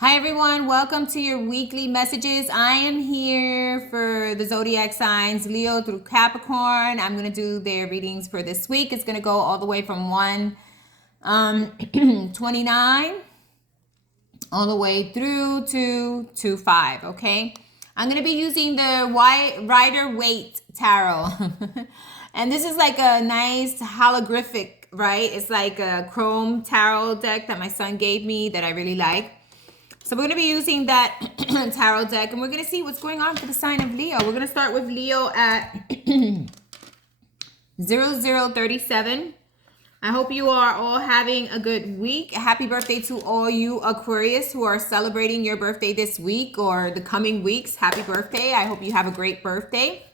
Hi everyone, welcome to your weekly messages. I am here for the zodiac signs Leo through Capricorn. I'm going to do their readings for this week. It's going to go all the way from 129 all the way through to 5, okay? I'm going to be using the Rider-Waite Tarot. And this is like a nice holographic, right? It's like a chrome tarot deck that my son gave me that I really like. So we're going to be using that tarot deck, and we're going to see what's going on for the sign of Leo. We're going to start with Leo at 0037. I hope you are all having a good week. Happy birthday to all you Aquarius who are celebrating your birthday this week or the coming weeks. Happy birthday. I hope you have a great birthday.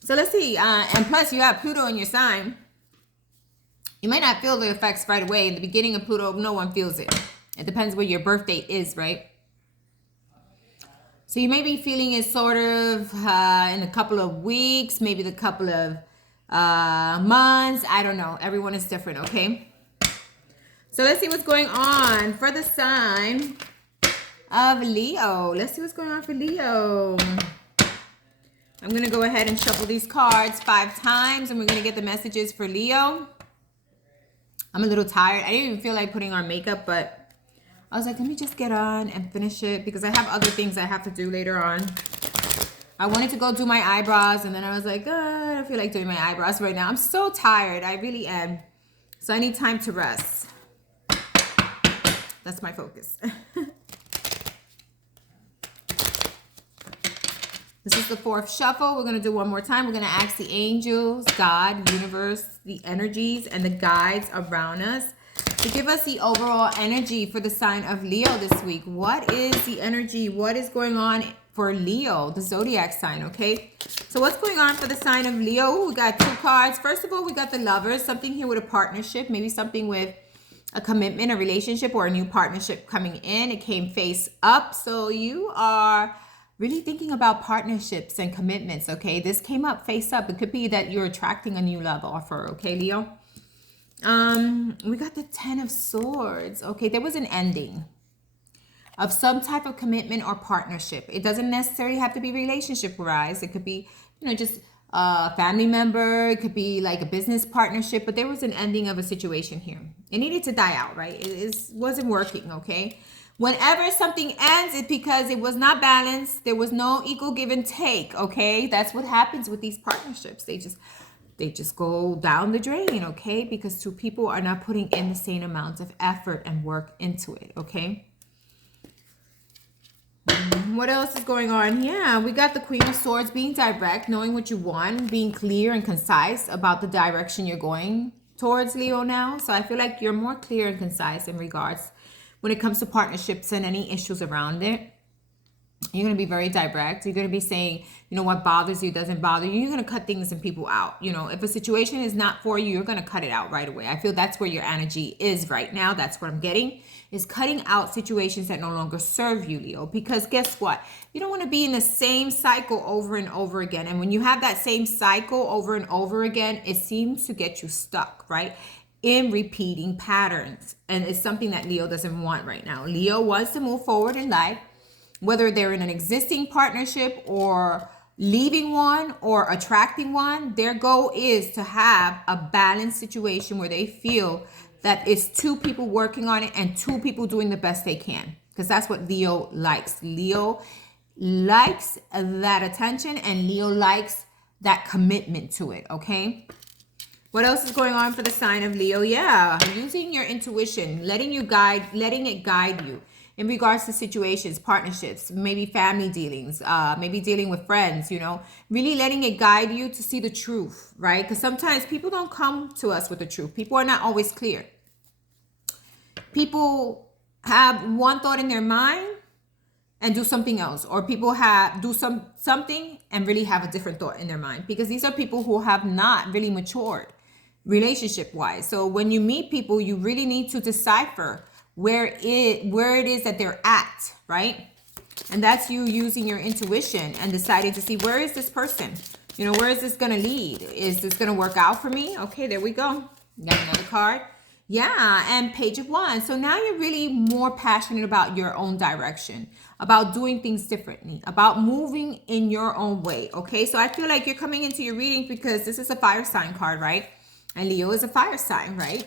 So let's see. And plus, you have Pluto in your sign. You might not feel the effects right away. In the beginning of Pluto, no one feels it. It depends where your birthday is, right? So you may be feeling it sort of in a couple of weeks, maybe the couple of months. I don't know. Everyone is different, okay? So let's see what's going on for the sign of Leo. Let's see what's going on for Leo. I'm going to go ahead and shuffle these cards 5 times, and we're going to get the messages for Leo. I'm a little tired. I didn't even feel like putting on makeup, but I was like, let me just get on and finish it because I have other things I have to do later on. I wanted to go do my eyebrows, and then I was like, I don't feel like doing my eyebrows right now. I'm so tired. I really am. So I need time to rest. That's my focus. This is the 4th shuffle. We're going to do one more time. We're going to ask the angels, God, universe, the energies, and the guides around us to give us the overall energy for the sign of Leo this week. What is the energy? What is going on for Leo, the zodiac sign, okay? So what's going on for the sign of Leo? Ooh, we got 2 cards. First of all, we got the Lovers, something here with a partnership, maybe something with a commitment, a relationship, or a new partnership coming in. It came face up. So you are really thinking about partnerships and commitments, okay? This came up face up. It could be that you're attracting a new love offer, okay, Leo? We got the 10 of Swords. Okay, there was an ending of some type of commitment or partnership. It doesn't necessarily have to be relationship-wise. It could be, just a family member. It could be like a business partnership, but there was an ending of a situation here. It needed to die out, right? It wasn't working, okay? Whenever something ends, it's because it was not balanced. There was no equal give and take, okay? That's what happens with these partnerships. They just go down the drain, okay? Because 2 people are not putting in the same amount of effort and work into it, okay? What else is going on? Yeah, we got the Queen of Swords, being direct, knowing what you want, being clear and concise about the direction you're going towards, Leo, now. So I feel like you're more clear and concise in regards when it comes to partnerships and any issues around it. You're going to be very direct. You're going to be saying, what bothers you doesn't bother you. You're going to cut things and people out. If a situation is not for you, you're going to cut it out right away. I feel that's where your energy is right now. That's what I'm getting, is cutting out situations that no longer serve you, Leo. Because guess what? You don't want to be in the same cycle over and over again. And when you have that same cycle over and over again, it seems to get you stuck, right? In repeating patterns. And it's something that Leo doesn't want right now. Leo wants to move forward in life, whether they're in an existing partnership or leaving one or attracting one. Their goal is to have a balanced situation where they feel that it's 2 people working on it and 2 people doing the best they can. Because that's what Leo likes. Leo likes that attention, and Leo likes that commitment to it, okay? What else is going on for the sign of Leo? Yeah, using your intuition, letting it guide you in regards to situations, partnerships, maybe family dealings, maybe dealing with friends, really letting it guide you to see the truth, right? Because sometimes people don't come to us with the truth. People are not always clear. People have one thought in their mind and do something else, or people do something and really have a different thought in their mind, because these are people who have not really matured relationship wise. So when you meet people, you really need to decipher where it is that they're at, right? And that's you using your intuition and deciding to see, where is this person? Where is this going to lead? Is this going to work out for me? Okay, there we go. Got another card. Yeah, and Page of Wands. So now you're really more passionate about your own direction, about doing things differently, about moving in your own way, okay? So I feel like you're coming into your reading because this is a fire sign card, right? And Leo is a fire sign, right?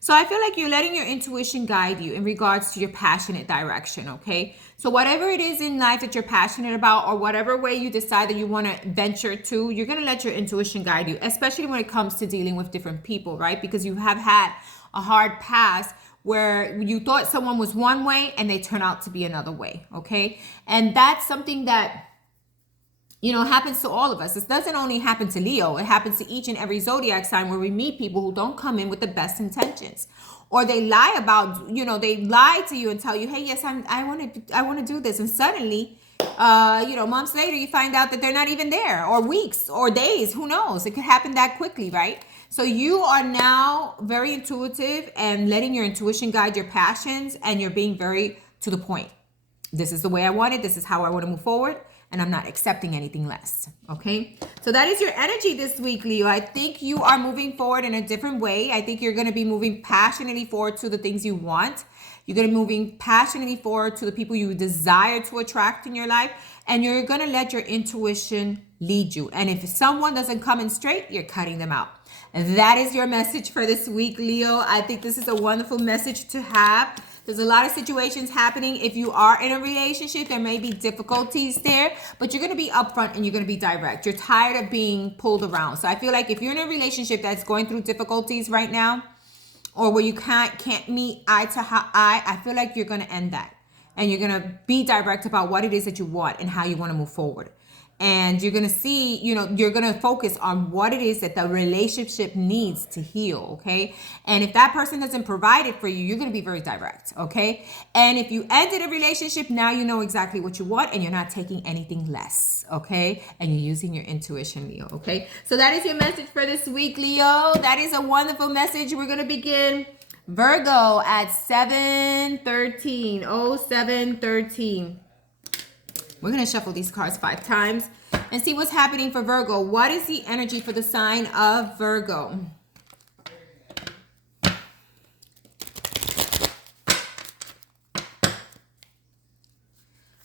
So I feel like you're letting your intuition guide you in regards to your passionate direction, okay? So whatever it is in life that you're passionate about, or whatever way you decide that you want to venture to, you're going to let your intuition guide you, especially when it comes to dealing with different people, right? Because you have had a hard past where you thought someone was one way and they turn out to be another way, okay? And that's something that, you know, happens to all of us. This doesn't only happen to Leo. It happens to each and every zodiac sign where we meet people who don't come in with the best intentions, or they lie about, you know, they lie to you and tell you, hey, yes, I want to do this. And suddenly, you know, months later, you find out that they're not even there, or weeks or days. Who knows? It could happen that quickly, right? So you are now very intuitive and letting your intuition guide your passions, and you're being very to the point. This is the way I want it. This is how I want to move forward. And I'm not accepting anything less, okay? So that is your energy this week, Leo. I think you are moving forward in a different way. I think you're going to be moving passionately forward to the things you want. You're going to be moving passionately forward to the people you desire to attract in your life. And you're going to let your intuition lead you. And if someone doesn't come in straight, you're cutting them out. And that is your message for this week, Leo. I think this is a wonderful message to have. There's a lot of situations happening. If you are in a relationship, there may be difficulties there, but you're going to be upfront and you're going to be direct. You're tired of being pulled around. So I feel like if you're in a relationship that's going through difficulties right now, or where you can't meet eye to eye, I feel like you're going to end that. And you're going to be direct about what it is that you want and how you want to move forward. And you're going to see, you know, you're going to focus on what it is that the relationship needs to heal, okay? And if that person doesn't provide it for you, you're going to be very direct, okay? And if you ended a relationship, now you know exactly what you want and you're not taking anything less, okay? And you're using your intuition, Leo, okay? So that is your message for this week, Leo. That is a wonderful message. We're going to begin Virgo at 7:13, 07:13. We're going to shuffle these cards 5 times and see what's happening for Virgo. What is the energy for the sign of Virgo?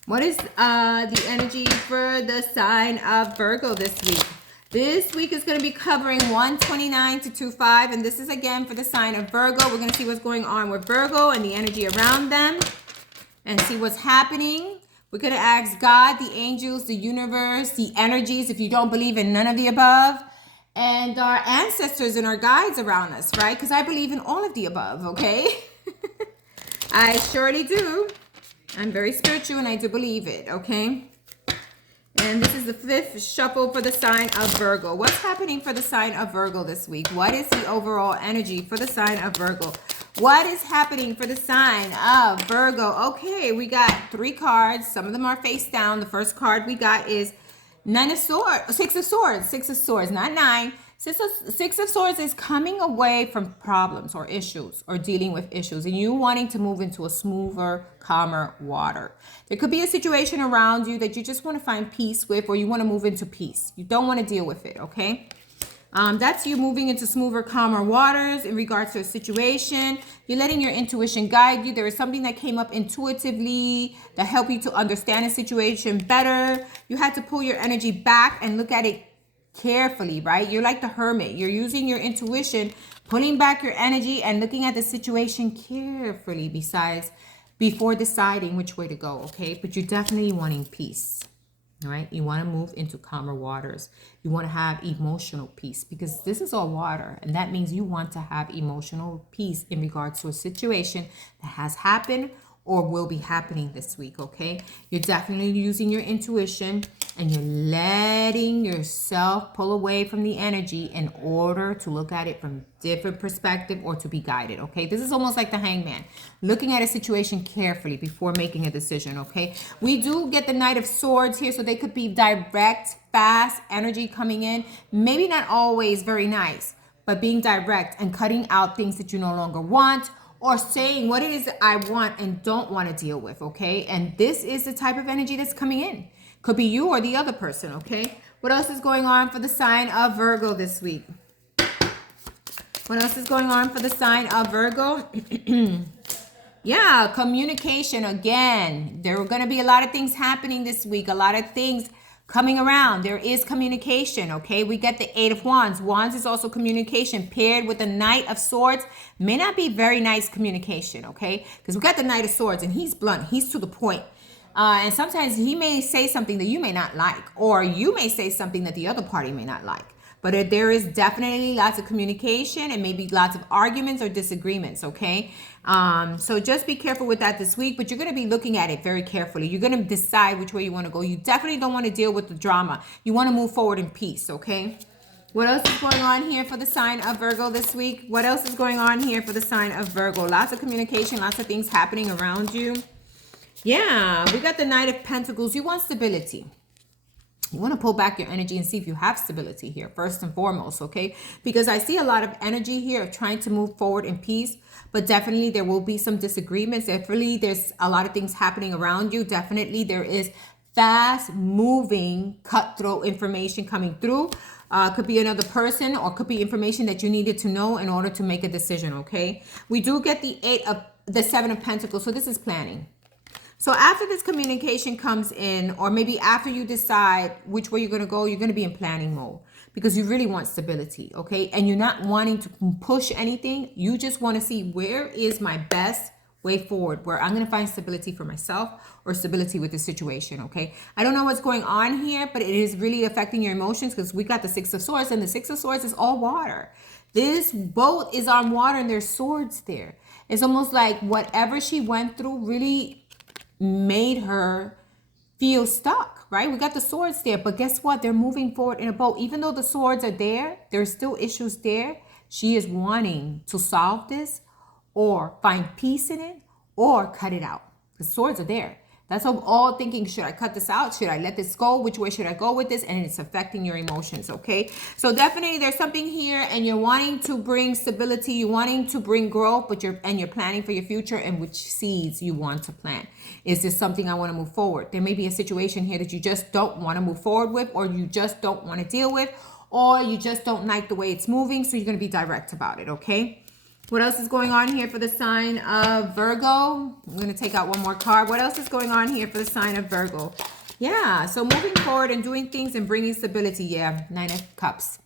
What is the energy for the sign of Virgo this week? This week is going to be covering 129 to 25. And this is again for the sign of Virgo. We're going to see what's going on with Virgo and the energy around them and see what's happening. We're going to ask God, the angels, the universe, the energies, if you don't believe in none of the above, and our ancestors and our guides around us, right? Because I believe in all of the above, okay? I surely do. I'm very spiritual and I do believe it, okay? And this is the 5th shuffle for the sign of Virgo. What's happening for the sign of Virgo this week? What is the overall energy for the sign of Virgo? What is happening for the sign of Virgo? Okay, we got 3 cards. Some of them are face down. The first card we got is 6 of Swords, not 9. 6 of Swords is coming away from problems or issues or dealing with issues and you wanting to move into a smoother, calmer water. There could be a situation around you that you just want to find peace with, or you want to move into peace. You don't want to deal with it, okay? That's you moving into smoother, calmer waters in regards to a situation. You're letting your intuition guide you. There is something that came up intuitively that helped you to understand a situation better. You had to pull your energy back and look at it carefully, right? You're like the hermit. You're using your intuition, pulling back your energy and looking at the situation carefully before deciding which way to go, okay? But you're definitely wanting peace. All right, you want to move into calmer waters. You want to have emotional peace because this is all water. And that means you want to have emotional peace in regards to a situation that has happened or will be happening this week, okay? You're definitely using your intuition and you're letting yourself pull away from the energy in order to look at it from different perspective or to be guided, okay? This is almost like the hangman, looking at a situation carefully before making a decision, okay? We do get the Knight of Swords here, so they could be direct, fast energy coming in. Maybe not always very nice, but being direct and cutting out things that you no longer want, or saying what it is that I want and don't want to deal with, okay? And this is the type of energy that's coming in. Could be you or the other person, okay? What else is going on for the sign of Virgo this week? What else is going on for the sign of Virgo? Yeah, communication again. There are going to be a lot of things happening this week. A lot of things coming around. There is communication, okay? We get the Eight of Wands. Wands is also communication paired with the Knight of Swords. May not be very nice communication, okay? Because we got the Knight of Swords and he's blunt. He's to the point. And sometimes he may say something that you may not like, or you may say something that the other party may not like. But there is definitely lots of communication and maybe lots of arguments or disagreements, okay? So just be careful with that this week, but you're going to be looking at it very carefully. You're going to decide which way you want to go. You definitely don't want to deal with the drama. You want to move forward in peace, okay? What else is going on here for the sign of Virgo this week? What else is going on here for the sign of Virgo? Lots of communication, lots of things happening around you. Yeah, we got the Knight of Pentacles. You want stability. You want to pull back your energy and see if you have stability here, first and foremost, okay? Because I see a lot of energy here of trying to move forward in peace, but definitely there will be some disagreements. Definitely there's a lot of things happening around you. Definitely there is fast-moving, cutthroat information coming through. Could be another person or could be information that you needed to know in order to make a decision, okay? We do get the Seven of Pentacles, so this is planning. So after this communication comes in, or maybe after you decide which way you're going to go, you're going to be in planning mode because you really want stability, okay? And you're not wanting to push anything. You just want to see where is my best way forward, where I'm going to find stability for myself or stability with the situation, okay? I don't know what's going on here, but it is really affecting your emotions because we got the Six of Swords, and the Six of Swords is all water. This boat is on water and there's swords there. It's almost like whatever she went through really made her feel stuck, right? We got the swords there, but guess what? They're moving forward in a boat. Even though the swords are there, there's still issues there. She is wanting to solve this or find peace in it or cut it out. The swords are there. That's all thinking, should I cut this out? Should I let this go? Which way should I go with this? And it's affecting your emotions, okay? So definitely there's something here and you're wanting to bring stability, you're wanting to bring growth, but you're planning for your future and which seeds you want to plant. Is this something I want to move forward? There may be a situation here that you just don't want to move forward with, or you just don't want to deal with, or you just don't like the way it's moving, so you're going to be direct about it, okay? What else is going on here for the sign of Virgo? I'm going to take out one more card. What else is going on here for the sign of Virgo? Yeah, so moving forward and doing things and bringing stability. Yeah, Nine of Cups.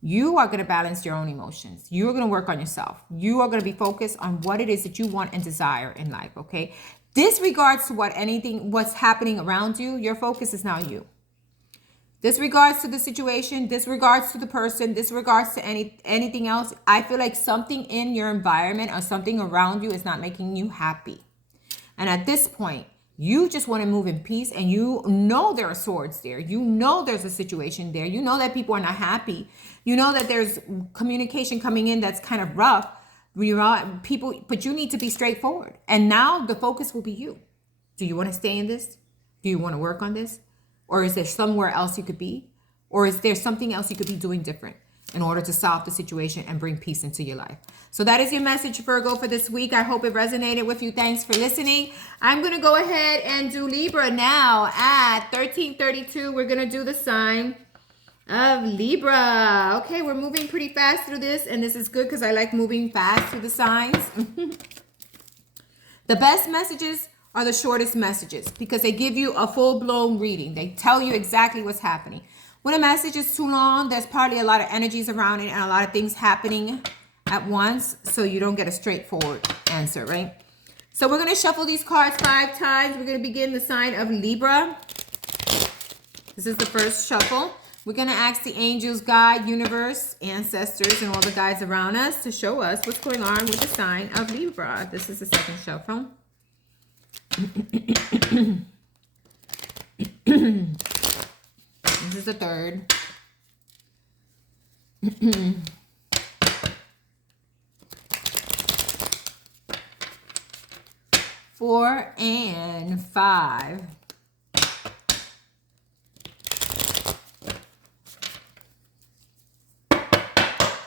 You are going to balance your own emotions. You're going to work on yourself. You are going to be focused on what it is that you want and desire in life, okay? Disregards to what's happening around you. Your focus is now you. Disregards to the situation, disregards to the person, disregards to anything else. I feel like something in your environment or something around you is not making you happy. And at this point, you just want to move in peace, and you know there are swords there. You know there's a situation there. You know that people are not happy. You know that there's communication coming in that's kind of rough. But you need to be straightforward. And now the focus will be you. Do you want to stay in this? Do you want to work on this? Or is there somewhere else you could be? Or is there something else you could be doing different in order to solve the situation and bring peace into your life? So that is your message, Virgo, for this week. I hope it resonated with you. Thanks for listening. I'm going to go ahead and do Libra now at 1332. We're going to do the sign of Libra. Okay, we're moving pretty fast through this, and this is good because I like moving fast through the signs. The best messages are the shortest messages because they give you a full-blown reading. They tell you exactly what's happening. When a message is too long, there's probably a lot of energies around it and a lot of things happening at once, so you don't get a straightforward answer, right? So we're going to shuffle these cards 5 times. We're going to begin the sign of Libra. This is the first shuffle. We're going to ask the angels, God, universe, ancestors, and all the guides around us to show us what's going on with the sign of Libra. This is the second shuffle. This is the third. 4 and 5.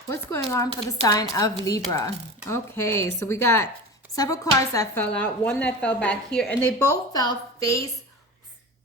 What's going on for the sign of Libra? Okay, so we got several cards that fell out, one that fell back here, and they both fell face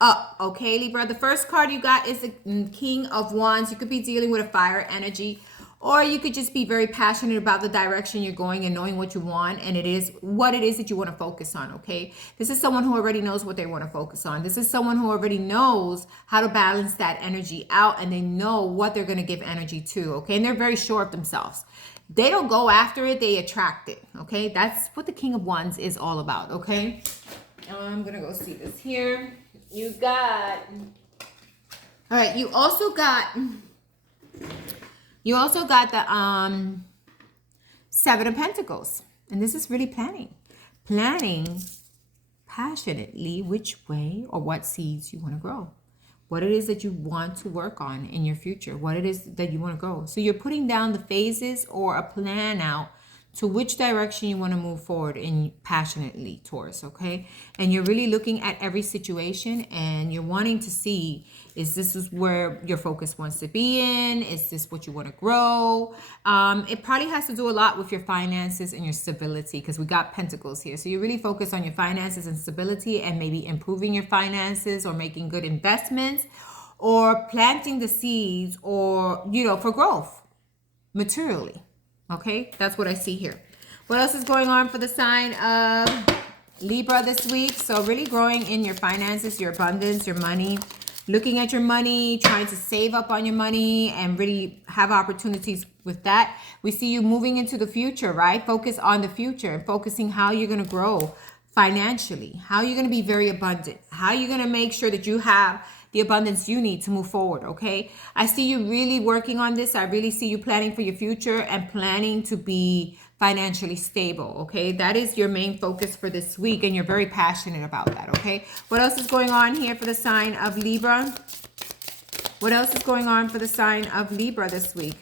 up. Okay, Libra, the first card you got is the King of Wands. You could be dealing with a fire energy, Or you could just be very passionate about the direction you're going and knowing what you want, and it is what it is that you want to focus on, okay? This is someone who already knows what they want to focus on. This is someone who already knows how to balance that energy out, and they know what they're going to give energy to, okay? And they're very sure of themselves. They don't go after it, they attract it, okay? That's what the King of Wands is all about, okay? I'm going to go see this here. You got... All right, you also got the Seven of Pentacles. And this is really planning. Planning passionately which way or what seeds you want to grow. What it is that you want to work on in your future. What it is that you want to grow. So you're putting down the phases or a plan out to which direction you want to move forward in passionately, Taurus, okay? And you're really looking at every situation and you're wanting to see, is this where your focus wants to be in? Is this what you want to grow? It probably has to do a lot with your finances and your stability, because we got Pentacles here. So you really focus on your finances and stability and maybe improving your finances or making good investments or planting the seeds or, you know, for growth materially. Okay, that's what I see here. What else is going on for the sign of Libra this week? So really growing in your finances, your abundance, your money, looking at your money, trying to save up on your money and really have opportunities with that. We see you moving into the future, right? Focus on the future and focusing how you're going to grow financially, how you're going to be very abundant, how you're going to make sure that you have the abundance you need to move forward, okay? I see you really working on this. I really see you planning for your future and planning to be financially stable, okay? That is your main focus for this week, and you're very passionate about that, okay? What else is going on here for the sign of Libra? What else is going on for the sign of Libra this week?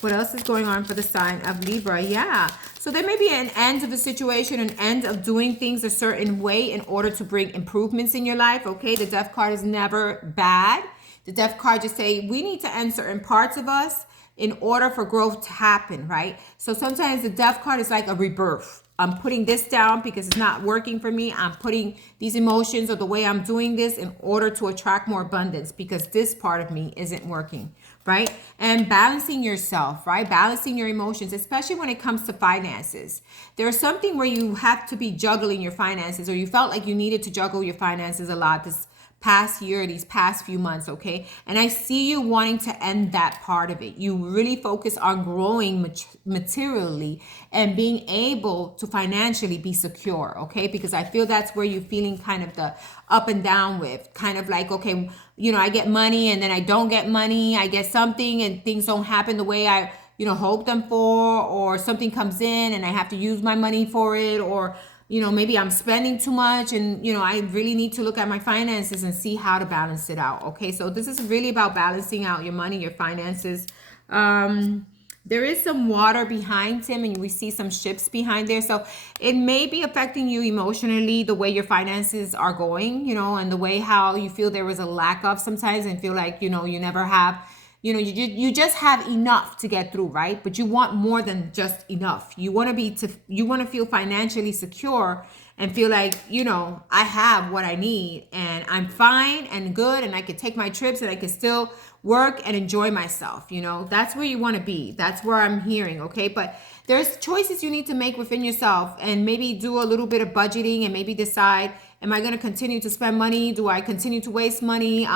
What else is going on for the sign of Libra? Yeah. So there may be an end of a situation, an end of doing things a certain way in order to bring improvements in your life, okay? The Death card is never bad. The Death card just say we need to end certain parts of us in order for growth to happen, right? So sometimes the Death card is like a rebirth. I'm putting this down because it's not working for me. I'm putting these emotions or the way I'm doing this in order to attract more abundance because this part of me isn't working, right? And balancing yourself, right? Balancing your emotions, especially when it comes to finances. There's something where you have to be juggling your finances, or you felt like you needed to juggle your finances a lot this past year, these past few months, okay? And I see you wanting to end that part of it. You really focus on growing materially and being able to financially be secure, okay? Because I feel that's where you're feeling kind of the up and down with, kind of like, okay, you know, I get money and then I don't get money. I get something and things don't happen the way I, you know, hope them for, or something comes in and I have to use my money for it, or you know, maybe I'm spending too much and, you know, I really need to look at my finances and see how to balance it out. Okay, so this is really about balancing out your money, your finances. There is some water behind him and we see some ships behind there. So it may be affecting you emotionally, the way your finances are going, you know, and the way how you feel there was a lack of sometimes and feel like, you know, you never have, you know, you just have enough to get through, right? But you want more than just enough. You want to feel financially secure and feel like, you know, I have what I need and I'm fine and good and I can take my trips and I can still work and enjoy myself. You know, that's where you want to be. That's where I'm hearing. Okay. But there's choices you need to make within yourself and maybe do a little bit of budgeting and maybe decide, am I going to continue to spend money? Do I continue to waste money?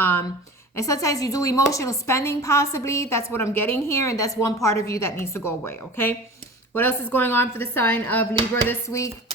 And sometimes you do emotional spending, possibly. That's what I'm getting here. And that's one part of you that needs to go away, okay? What else is going on for the sign of Libra this week?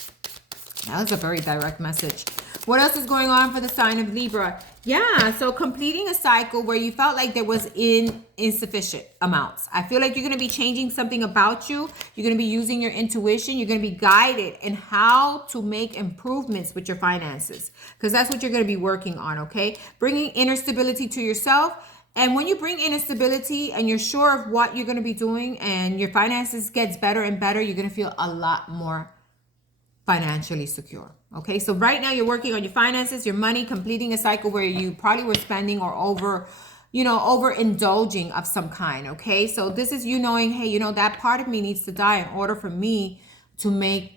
That was a very direct message. What else is going on for the sign of Libra? Yeah, so completing a cycle where you felt like there was insufficient amounts. I feel like you're going to be changing something about you. You're going to be using your intuition. You're going to be guided in how to make improvements with your finances, because that's what you're going to be working on, okay? Bringing inner stability to yourself. And when you bring inner stability and you're sure of what you're going to be doing and your finances gets better and better, you're going to feel a lot more financially secure. Okay, so right now you're working on your finances, your money, completing a cycle where you probably were spending or overindulging of some kind. Okay, so this is you knowing, hey, you know, that part of me needs to die in order for me to make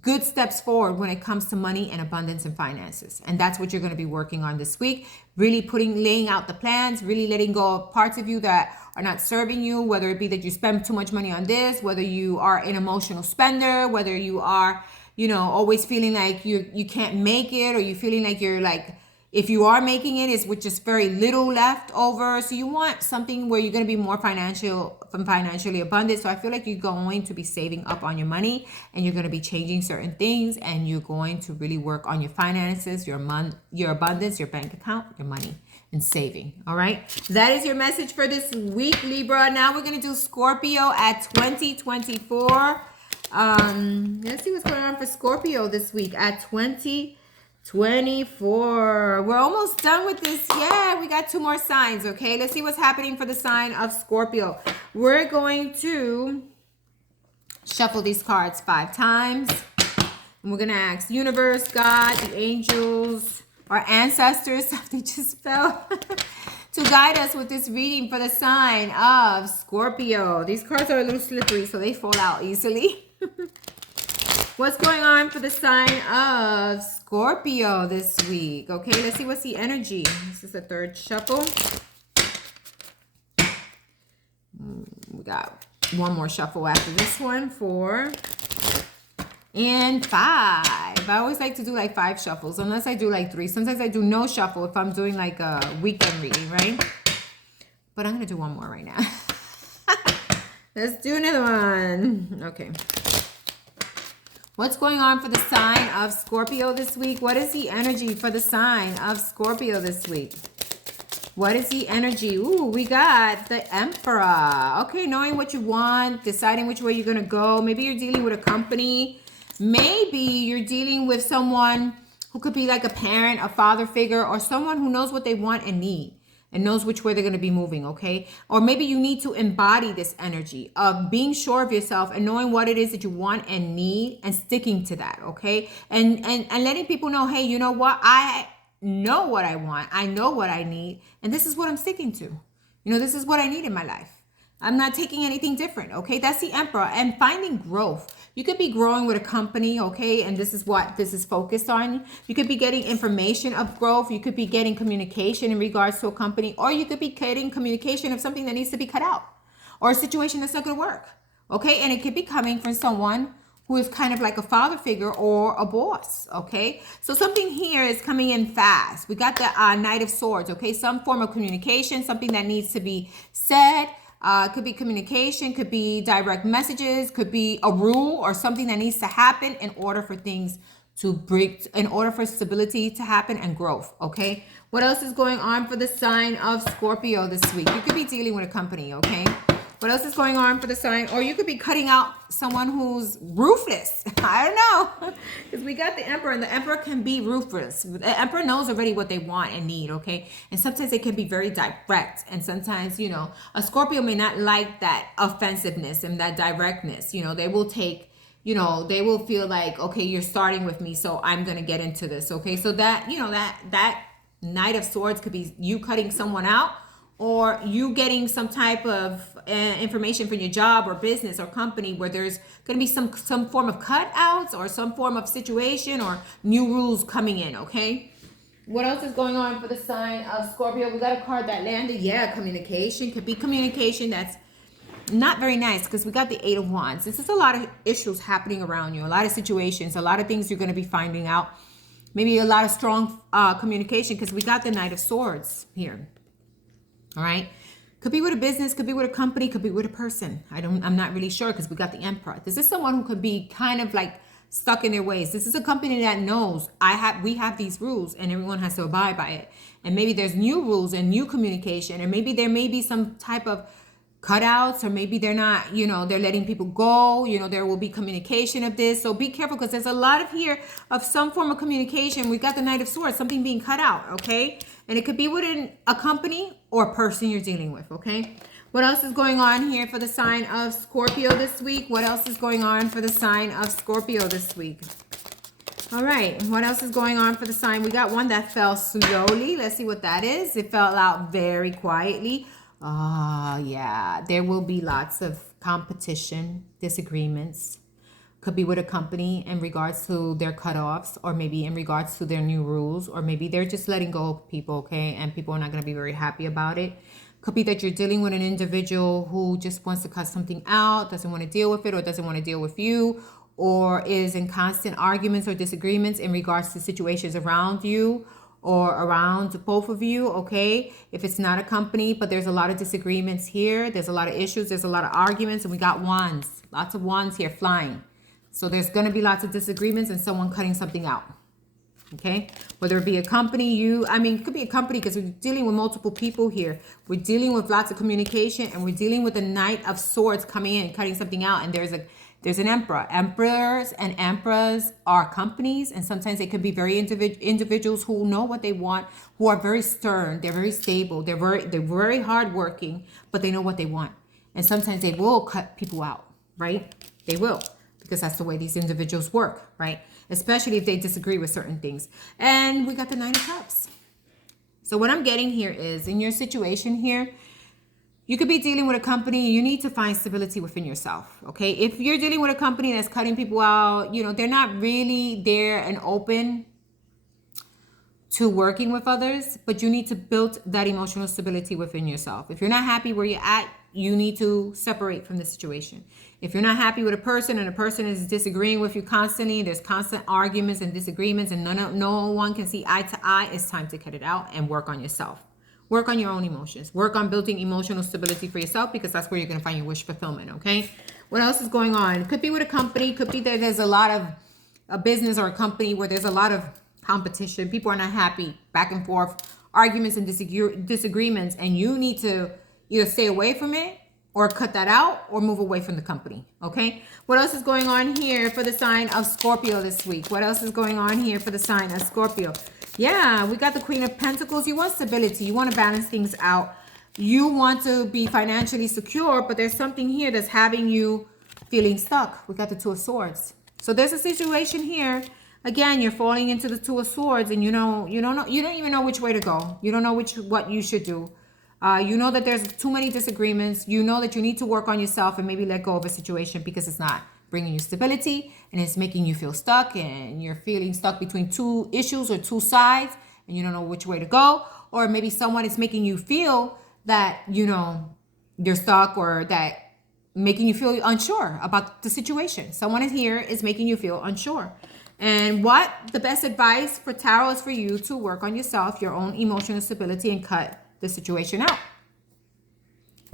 good steps forward when it comes to money and abundance and finances. And that's what you're going to be working on this week. Really laying out the plans, really letting go of parts of you that are not serving you, whether it be that you spend too much money on this, whether you are an emotional spender, whether you are, always feeling like you can't make it, or you feeling like you're like, if you are making it, it's with just very little left over. So you want something where you're going to be more financially abundant. So I feel like you're going to be saving up on your money, and you're going to be changing certain things, and you're going to really work on your finances, your abundance, your bank account, your money, and saving. All right. That is your message for this week, Libra. Now we're going to do Scorpio at 2024. Let's see what's going on for Scorpio this week at 2024. We're almost done with this. Yeah, we got 2 more signs. Okay, let's see what's happening for the sign of Scorpio. We're going to shuffle these cards 5 times. And we're going to ask universe, God, the angels, our ancestors, they just fell, to guide us with this reading for the sign of Scorpio. These cards are a little slippery, so they fall out easily. What's going on for the sign of Scorpio this week? Okay, let's see what's the energy. This is the 3rd shuffle. We got 1 more shuffle after this one. 4 and 5. I always like to do like 5 shuffles, unless I do like 3. Sometimes I do no shuffle if I'm doing like a weekend reading, right? But I'm going to do 1 more right now. Let's do another one. Okay. What's going on for the sign of Scorpio this week? What is the energy for the sign of Scorpio this week? What is the energy? Ooh, we got the Emperor. Okay, knowing what you want, deciding which way you're going to go. Maybe you're dealing with a company. Maybe you're dealing with someone who could be like a parent, a father figure, or someone who knows what they want and need, and knows which way they're going to be moving, okay? Or maybe you need to embody this energy of being sure of yourself and knowing what it is that you want and need, and sticking to that, okay? And letting people know, hey, you know what? I know what I want. I know what I need, and this is what I'm sticking to. This is what I need in my life. I'm not taking anything different, okay? That's the Emperor. And finding growth. You could be growing with a company, okay? And this is what this is focused on. You could be getting information of growth. You could be getting communication in regards to a company. Or you could be getting communication of something that needs to be cut out. Or a situation that's not going to work, okay? And it could be coming from someone who is kind of like a father figure or a boss, okay? So something here is coming in fast. We got the Knight of Swords, okay? Some form of communication, something that needs to be said. Could be communication, could be direct messages, could be a rule or something that needs to happen in order for things to break, in order for stability to happen and growth, okay? What else is going on for the sign of Scorpio this week? You could be dealing with a company, okay? What else is going on for the sign? Or you could be cutting out someone who's ruthless. I don't know. Because we got the Emperor, and the Emperor can be ruthless. The Emperor knows already what they want and need, okay? And sometimes they can be very direct. And sometimes, a Scorpio may not like that offensiveness and that directness. They will take, they will feel like, okay, you're starting with me, so I'm going to get into this, okay? So that, that Knight of Swords could be you cutting someone out, or you getting some type of information from your job or business or company where there's going to be some form of cutouts or some form of situation or new rules coming in, okay? What else is going on for the sign of Scorpio? We got a card that landed. Yeah, communication. Could be communication that's not very nice, because we got the 8 of Wands. This is a lot of issues happening around you, a lot of situations, a lot of things you're going to be finding out. Maybe a lot of strong communication, because we got the Knight of Swords here. All right. Could be with a business, could be with a company, could be with a person. I'm not really sure, because we got the Emperor. This is someone who could be kind of like stuck in their ways. This is a company that knows we have these rules and everyone has to abide by it. And maybe there's new rules and new communication, and maybe there may be some type of cutouts, or maybe they're not, they're letting people go, there will be communication of this. So be careful, because there's a lot of here of some form of communication. We got the Knight of Swords, something being cut out, okay? And it could be within a company or a person you're dealing with, okay? What else is going on here for the sign of Scorpio this week? What else is going on for the sign of Scorpio this week? All right, what else is going on for the sign? We got one that fell slowly. Let's see what that is. It fell out very quietly. Yeah, there will be lots of competition, disagreements. Could be with a company in regards to their cutoffs, or maybe in regards to their new rules, or maybe they're just letting go of people, okay? And people are not going to be very happy about it. Could be that you're dealing with an individual who just wants to cut something out, doesn't want to deal with it, or doesn't want to deal with you, or is in constant arguments or disagreements in regards to situations around you or around both of you, okay? If it's not a company, but there's a lot of disagreements here, there's a lot of issues, there's a lot of arguments, and we got wands, lots of wands here flying. So there's going to be lots of disagreements and someone cutting something out, okay? Whether it be a company, it could be a company because we're dealing with multiple people here. We're dealing with lots of communication, and we're dealing with the Knight of Swords coming in, cutting something out, and there's an emperor. Emperors and emperors are companies, and sometimes they could be very individuals who know what they want, who are very stern, they're very stable, they're very hardworking, but they know what they want. And sometimes they will cut people out, right? They will, because that's the way these individuals work, right? Especially if they disagree with certain things. And we got the Nine of Cups. So what I'm getting here is, in your situation here, you could be dealing with a company and you need to find stability within yourself, okay? If you're dealing with a company that's cutting people out, they're not really there and open to working with others, but you need to build that emotional stability within yourself. If you're not happy where you're at, you need to separate from the situation. If you're not happy with a person and a person is disagreeing with you constantly, there's constant arguments and disagreements and no one can see eye to eye, it's time to cut it out and work on yourself. Work on your own emotions. Work on building emotional stability for yourself, because that's where you're going to find your wish fulfillment, okay? What else is going on? Could be with a company. Could be that there's a lot of a business or a company where there's a lot of competition. People are not happy. Back and forth. Arguments and disagreements. And you need to either stay away from it or cut that out or move away from the company, okay? What else is going on here for the sign of Scorpio this week? What else is going on here for the sign of Scorpio? Yeah, we got the Queen of Pentacles. You want stability. You want to balance things out. You want to be financially secure, but there's something here that's having you feeling stuck. We got the Two of Swords. So there's a situation here. Again, you're falling into the Two of Swords, and you don't even know which way to go. You don't know what you should do. You know that there's too many disagreements. You know that you need to work on yourself and maybe let go of a situation because it's not bringing you stability and it's making you feel stuck, and you're feeling stuck between two issues or two sides and you don't know which way to go. Or maybe someone is making you feel that, you're stuck, or that making you feel unsure about the situation. Someone here is making you feel unsure. And what the best advice for tarot is for you to work on yourself, your own emotional stability, and cut the situation out.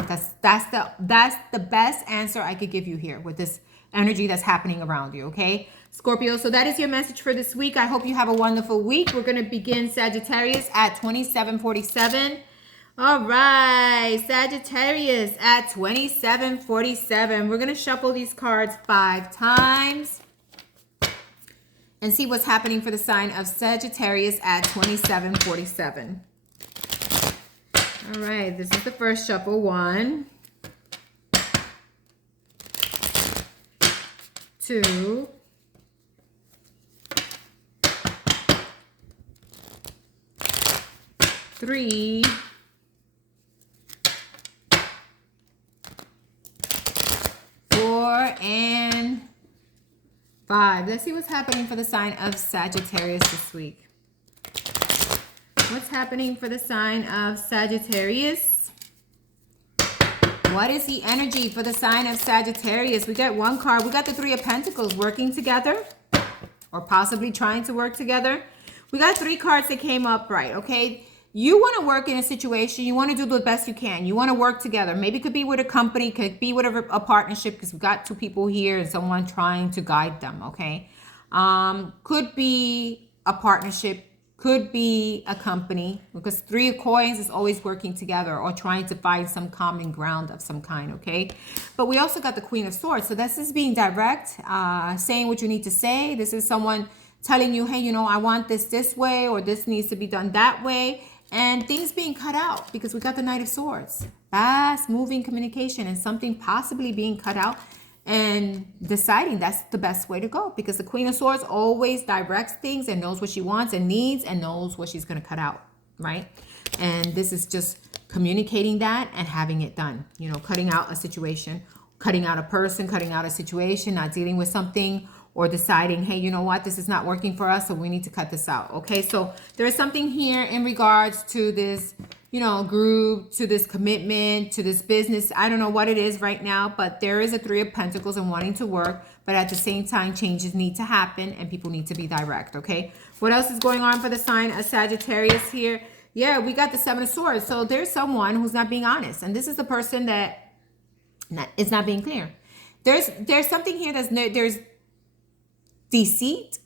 That's the best answer I could give you here with this energy that's happening around you, okay? Scorpio, so that is your message for this week. I hope you have a wonderful week. We're going to begin Sagittarius at 2747. All right, Sagittarius at 2747. We're going to shuffle these cards 5 times and see what's happening for the sign of Sagittarius at 2747. All right, this is the first shuffle. 1, 2, 3, 4, and 5. Let's see what's happening for the sign of Sagittarius this week. What's happening for the sign of Sagittarius? What is the energy for the sign of Sagittarius? We got one card. We got the Three of Pentacles, working together or possibly trying to work together. We got 3 cards that came up right, okay? You want to work in a situation. You want to do the best you can. You want to work together. Maybe it could be with a company, could be with a partnership, because we've got 2 people here and someone trying to guide them, okay? Could be a partnership. Could be a company, because 3 of Coins is always working together or trying to find some common ground of some kind, okay? But we also got the Queen of Swords. So this is being direct, saying what you need to say. This is someone telling you, hey, I want this way, or this needs to be done that way. And things being cut out, because we got the Knight of Swords. Fast moving communication and something possibly being cut out. And deciding that's the best way to go, because the Queen of Swords always directs things and knows what she wants and needs and knows what she's going to cut out, right? And this is just communicating that and having it done, cutting out a situation cutting out a person, cutting out a situation, not dealing with something, or deciding, hey, you know what, this is not working for us, so we need to cut this out. Okay, so there is something here in regards to this, you know, group, to this commitment, to this business. I don't know what it is right now, but there is a Three of Pentacles and wanting to work, but at the same time, changes need to happen and people need to be direct. Okay, what else is going on for the sign of Sagittarius here? Yeah, we got the Seven of Swords. So there's someone who's not being honest, and this is the person that is not being clear. There's something here there's deceit,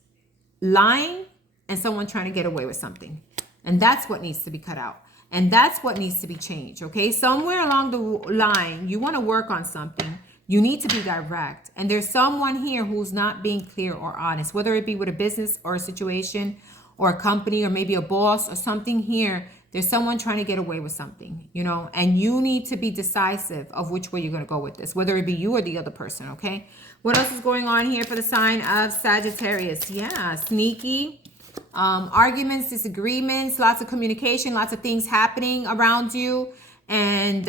lying, and someone trying to get away with something. And that's what needs to be cut out. And that's what needs to be changed, okay? Somewhere along the line, you want to work on something. You need to be direct. And there's someone here who's not being clear or honest, whether it be with a business or a situation or a company or maybe a boss or something here. There's someone trying to get away with something, you know, and you need to be decisive of which way you're going to go with this, whether it be you or the other person, okay? What else is going on here for the sign of Sagittarius? Yeah, sneaky, arguments, disagreements, lots of communication, lots of things happening around you. And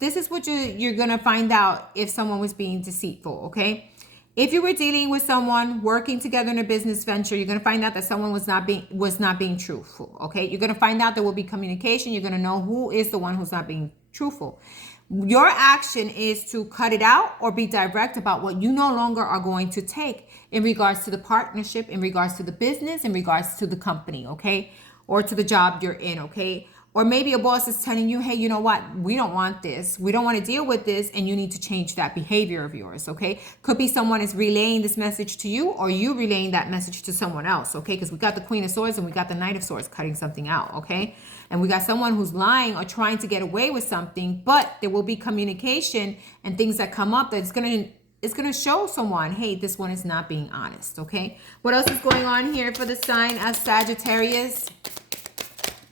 this is what you're going to find out if someone was being deceitful, okay? If you were dealing with someone working together in a business venture, you're going to find out that someone was not being truthful, okay? You're going to find out there will be communication. You're going to know who is the one who's not being truthful. Your action is to cut it out or be direct about what you no longer are going to take in regards to the partnership, in regards to the business, in regards to the company, okay? Or to the job you're in, okay? Or maybe a boss is telling you, hey, you know what? We don't want this. We don't want to deal with this. And you need to change that behavior of yours, okay? Could be someone is relaying this message to you or you relaying that message to someone else, okay? Because we got the Queen of Swords and we got the Knight of Swords cutting something out, okay? And we got someone who's lying or trying to get away with something, but there will be communication and things that come up that's going to show someone, hey, this one is not being honest, okay? What else is going on here for the sign of Sagittarius?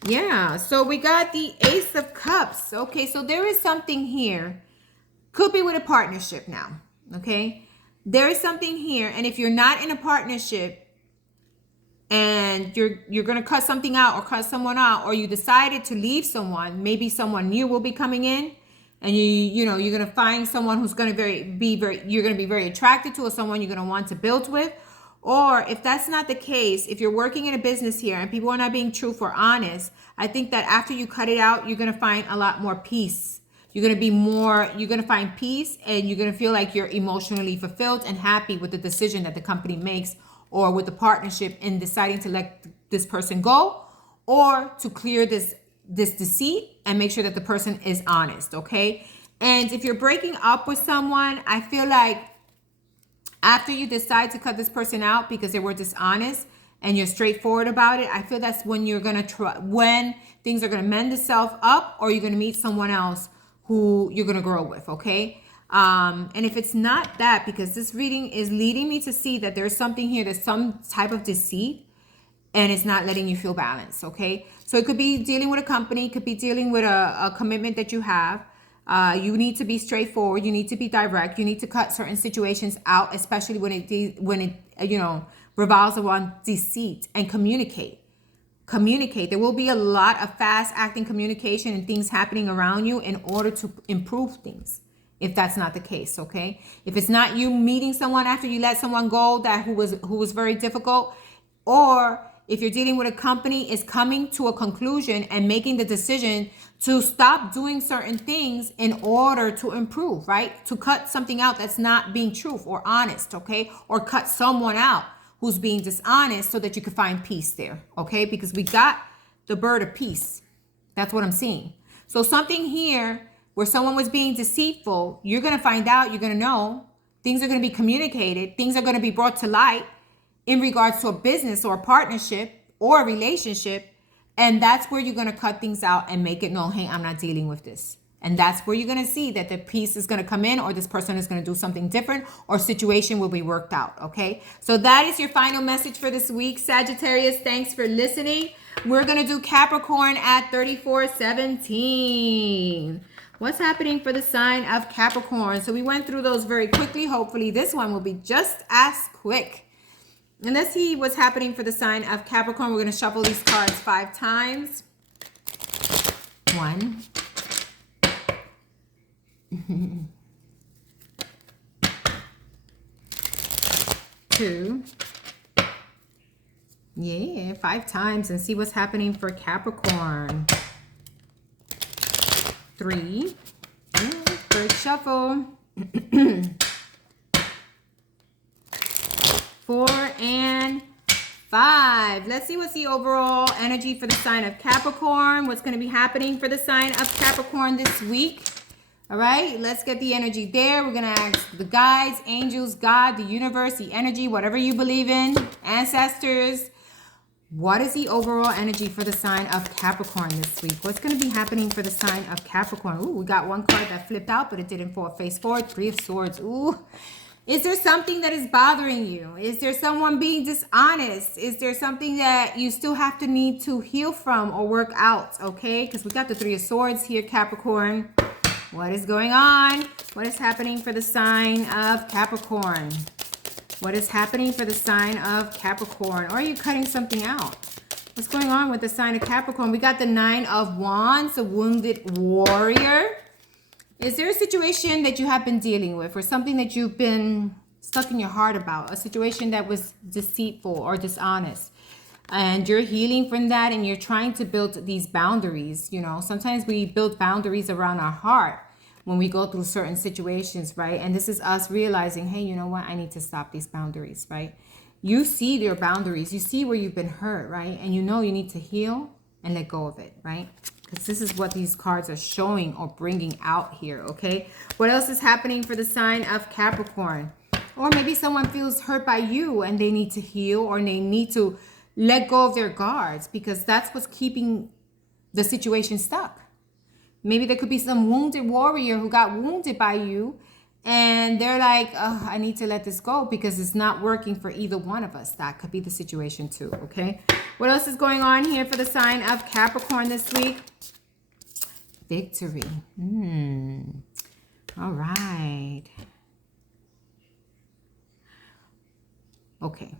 Yeah, so we got the Ace of Cups. Okay, so there is something here. Could be with a partnership now, okay? There is something here, and if you're not in a partnership and you're going to cut something out or cut someone out, or you decided to leave someone, maybe someone new will be coming in, and you know, you're going to find someone who's going to you're going to be very attracted to, or someone you're going to want to build with. Or if that's not the case, if you're working in a business here and people are not being truthful or honest, I think that after you cut it out, you're going to find a lot more peace. You're going to find peace, and you're going to feel like you're emotionally fulfilled and happy with the decision that the company makes, or with the partnership in deciding to let this person go, or to clear this deceit and make sure that the person is honest, okay? And if you're breaking up with someone, I feel like after you decide to cut this person out because they were dishonest and you're straightforward about it, I feel that's when you're going to try, when things are going to mend itself up, or you're going to meet someone else who you're going to grow with, okay? And if it's not that, because this reading is leading me to see that there's something here, there's some type of deceit, and it's not letting you feel balanced, okay? So it could be dealing with a company, it could be dealing with a commitment that you have. You need to be straightforward. You need to be direct. You need to cut certain situations out, especially when it you know, revolves around deceit, and communicate. There will be a lot of fast acting communication and things happening around you in order to improve things. If that's not the case, okay? If it's not you meeting someone after you let someone go who was very difficult, or if you're dealing with a company is coming to a conclusion and making the decision to stop doing certain things in order to improve, right? To cut something out that's not being truthful or honest, okay? Or cut someone out who's being dishonest so that you can find peace there, okay? Because we got the bird of peace. That's what I'm seeing. So something here where someone was being deceitful, you're going to find out, you're going to know, things are going to be communicated, things are going to be brought to light in regards to a business or a partnership or a relationship. And that's where you're going to cut things out and make it known, hey, I'm not dealing with this. And that's where you're going to see that the peace is going to come in, or this person is going to do something different, or situation will be worked out, okay? So that is your final message for this week, Sagittarius. Thanks for listening. We're going to do Capricorn at 3417. What's happening for the sign of Capricorn? So we went through those very quickly. Hopefully this one will be just as quick. And let's see what's happening for the sign of Capricorn. We're going to shuffle these cards 5 times. 1. 2. Yeah, 5 times, and see what's happening for Capricorn. 3. Third shuffle. 4 and 5. Let's see what's the overall energy for the sign of Capricorn. What's going to be happening for the sign of Capricorn this week. All right, let's get the energy there. We're going to ask the guides, angels, God, the universe, the energy, whatever you believe in, ancestors. What is the overall energy for the sign of Capricorn this week? What's going to be happening for the sign of Capricorn? Ooh, we got one card that flipped out, but it didn't fall face forward. 3 of Swords. Ooh. Is there something that is bothering you? Is there someone being dishonest? Is there something that you still have to need to heal from or work out? Okay, because we got the 3 of Swords here, Capricorn. What is going on? What is happening for the sign of Capricorn? What is happening for the sign of Capricorn? Or are you cutting something out? What's going on with the sign of Capricorn? We got the 9 of Wands, the wounded warrior. Is there a situation that you have been dealing with or something that you've been stuck in your heart about? A situation that was deceitful or dishonest? And you're healing from that and you're trying to build these boundaries. You know, sometimes we build boundaries around our heart when we go through certain situations, right? And this is us realizing, hey, you know what? I need to stop these boundaries, right? You see your boundaries. You see where you've been hurt, right? And you know you need to heal and let go of it, right? Because this is what these cards are showing or bringing out here, okay? What else is happening for the sign of Capricorn? Or maybe someone feels hurt by you and they need to heal or they need to let go of their guards because that's what's keeping the situation stuck. Maybe there could be some wounded warrior who got wounded by you and they're like, oh, I need to let this go because it's not working for either one of us. That could be the situation too, okay? What else is going on here for the sign of Capricorn this week? Victory. All right. Okay.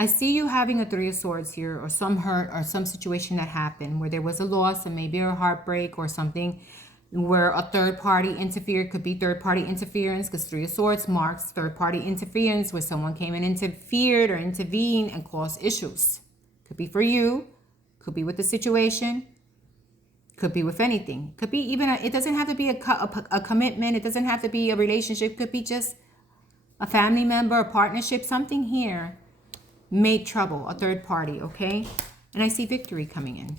I see you having a 3 of Swords here or some hurt or some situation that happened where there was a loss and maybe a heartbreak or something where a third party interfered. Could be third party interference because 3 of Swords marks third party interference where someone came and interfered or intervened and caused issues. Could be for you. Could be with the situation. Could be with anything. Could be even, it doesn't have to be a commitment. It doesn't have to be a relationship. Could be just a family member, a partnership, something here made trouble, a third party, okay? And I see victory coming in.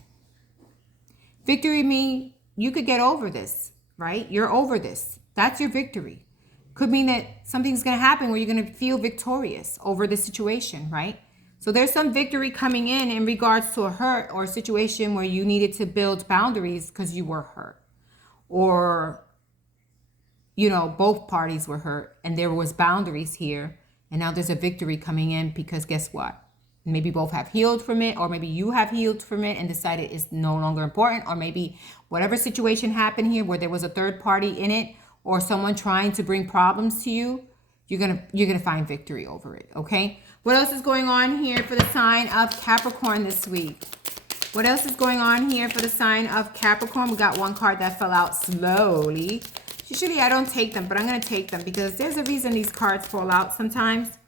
Victory means you could get over this, right? You're over this. That's your victory. Could mean that something's going to happen where you're going to feel victorious over the situation, right? So there's some victory coming in regards to a hurt or a situation where you needed to build boundaries because you were hurt. Or, you know, both parties were hurt and there was boundaries here. And now there's a victory coming in because guess what? Maybe both have healed from it, or maybe you have healed from it and decided it's no longer important, or maybe whatever situation happened here where there was a third party in it or someone trying to bring problems to you, you're gonna find victory over it, okay? What else is going on here for the sign of Capricorn this week? What else is going on here for the sign of Capricorn? We got one card that fell out slowly. Usually I don't take them, but I'm going to take them because there's a reason these cards fall out sometimes.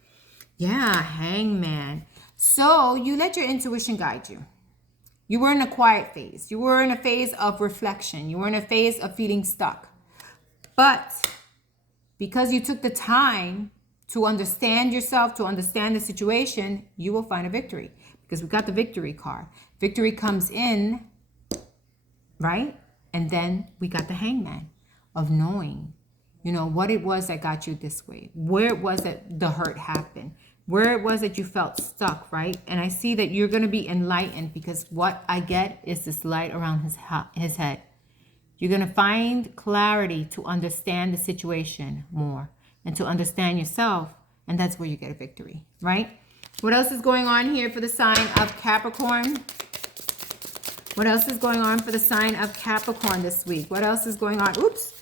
Yeah, Hangman. So you let your intuition guide you. You were in a quiet phase. You were in a phase of reflection. You were in a phase of feeling stuck. But because you took the time to understand yourself, to understand the situation, you will find a victory. Because we got the victory card. Victory comes in, right? And then we got the Hangman. Of knowing, you know, what it was that got you this way, where it was that the hurt happened, where it was that you felt stuck, right? And I see that you're going to be enlightened because what I get is this light around his head. You're going to find clarity to understand the situation more and to understand yourself. And that's where you get a victory, right? What else is going on here for the sign of Capricorn? What else is going on for the sign of Capricorn this week? What else is going on? Oops.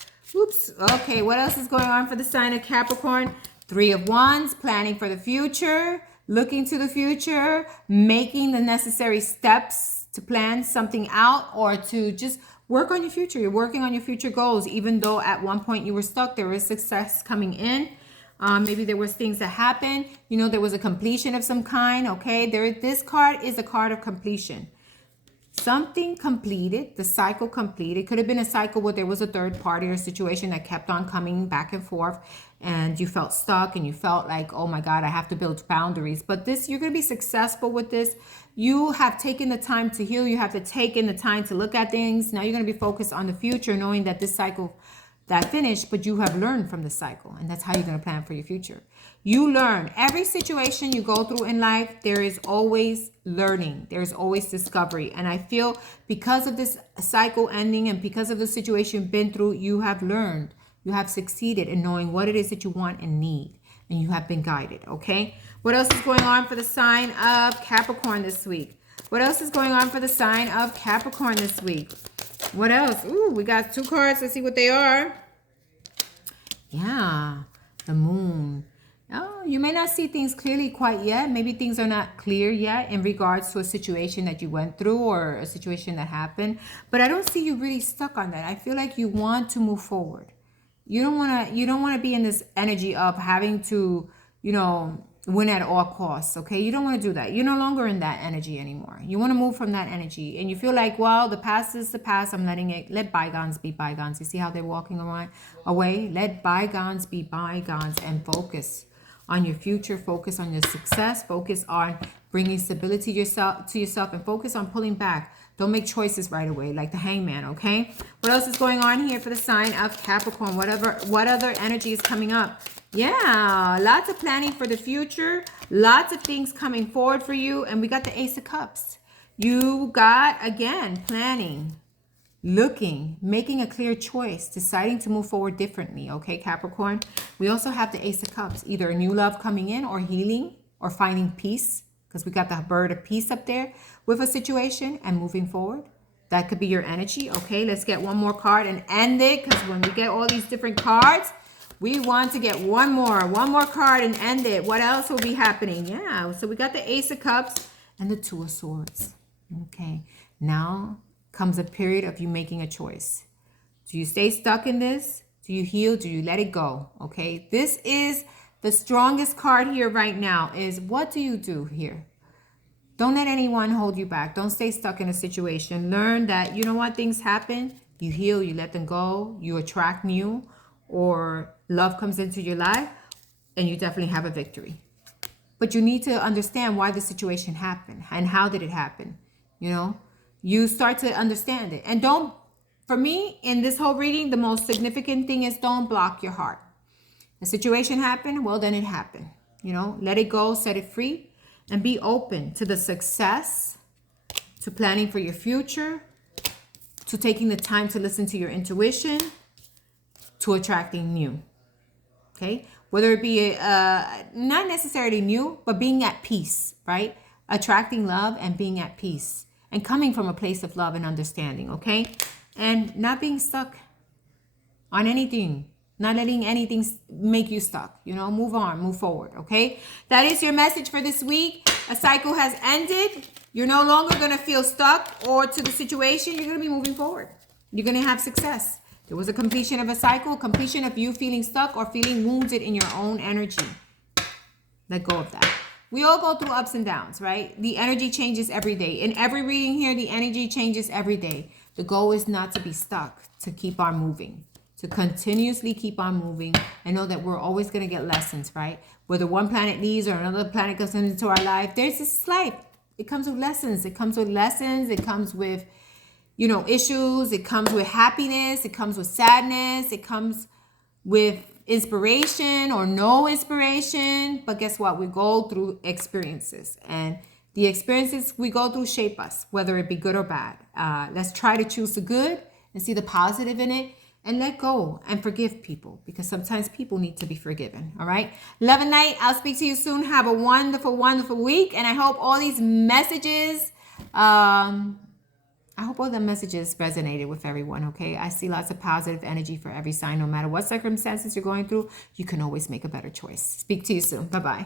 Okay, what else is going on for the sign of Capricorn? 3 of Wands, planning for the future, looking to the future, making the necessary steps to plan something out or to just work on your future. You're working on your future goals, even though at one point you were stuck. There is success coming in. Maybe there was things that happened. You know, there was a completion of some kind. Okay, this card is a card of completion. Something completed, the cycle completed. It could have been a cycle where there was a third party or situation that kept on coming back and forth, and you felt stuck and you felt like, oh my God, I have to build boundaries. But this, you're going to be successful with this. You have taken the time to heal. You have to take in the time to look at things. Now you're going to be focused on the future, knowing that this cycle that finished, but you have learned from the cycle, and that's how you're going to plan for your future. You learn. Every situation you go through in life, there is always learning. There's always discovery. And I feel because of this cycle ending and because of the situation you've been through, you have learned. You have succeeded in knowing what it is that you want and need. And you have been guided, okay? What else is going on for the sign of Capricorn this week? What else is going on for the sign of Capricorn this week? What else? Ooh, we got 2 cards. Let's see what they are. Yeah, the moon. Oh, you may not see things clearly quite yet. Maybe things are not clear yet in regards to a situation that you went through or a situation that happened. But I don't see you really stuck on that. I feel like you want to move forward. You don't want to be in this energy of having to, you know, win at all costs, okay? You don't want to do that. You're no longer in that energy anymore. You want to move from that energy, and you feel like, well, the past is the past. I'm let bygones be bygones. You see how they're walking away? Let bygones be bygones and focus on your future, focus on your success, focus on bringing stability to yourself, and focus on pulling back. Don't make choices right away, like the Hangman, okay? What else is going on here for the sign of Capricorn? What other energy is coming up? Yeah, lots of planning for the future, lots of things coming forward for you, and we got the Ace of Cups. You got, again, planning, looking, making a clear choice, deciding to move forward differently, okay, Capricorn? We also have the Ace of Cups, either a new love coming in or healing or finding peace, because we got the bird of peace up there with a situation and moving forward. That could be your energy, okay? Let's get one more card and end it, because when we get all these different cards, we want to get one more card and end it. What else will be happening? Yeah, so we got the Ace of Cups and the Two of Swords, okay? Now comes a period of you making a choice. Do you stay stuck in this? Do you heal? Do you let it go? Okay, this is the strongest card here right now. Is what do you do here? Don't let anyone hold you back. Don't stay stuck in a situation. Learn that, you know what, things happen. You heal, you let them go, you attract new, or love comes into your life, and you definitely have a victory. But you need to understand why the situation happened and how did it happen. You know, you start to understand it. And don't, for me, in this whole reading, the most significant thing is don't block your heart. The situation happened, well, then it happened. You know, let it go, set it free, and be open to the success, to planning for your future, to taking the time to listen to your intuition, to attracting new. Okay? Whether it be not necessarily new, but being at peace, right? Attracting love and being at peace and coming from a place of love and understanding, okay? And not being stuck on anything. Not letting anything make you stuck. You know, move on, move forward, okay? That is your message for this week. A cycle has ended. You're no longer going to feel stuck or to the situation. You're going to be moving forward. You're going to have success. There was a completion of a cycle, completion of you feeling stuck or feeling wounded in your own energy. Let go of that. We all go through ups and downs, right? The energy changes every day. In every reading here, the energy changes every day. The goal is not to be stuck, to keep on moving, to continuously keep on moving and know that we're always going to get lessons, right? Whether one planet leaves or another planet comes into our life, there's this life. It comes with lessons. It comes with lessons. It comes with, you know, issues. It comes with happiness. It comes with sadness. It comes with inspiration or no inspiration. But guess what? We go through experiences, and the experiences we go through shape us, whether it be good or bad. Let's try to choose the good and see the positive in it, and let go and forgive people, because sometimes people need to be forgiven. All right. Love and light. I'll speak to you soon. Have a wonderful, wonderful week. And I hope all these messages, I hope all the messages resonated with everyone, okay? I see lots of positive energy for every sign. No matter what circumstances you're going through, you can always make a better choice. Speak to you soon. Bye-bye.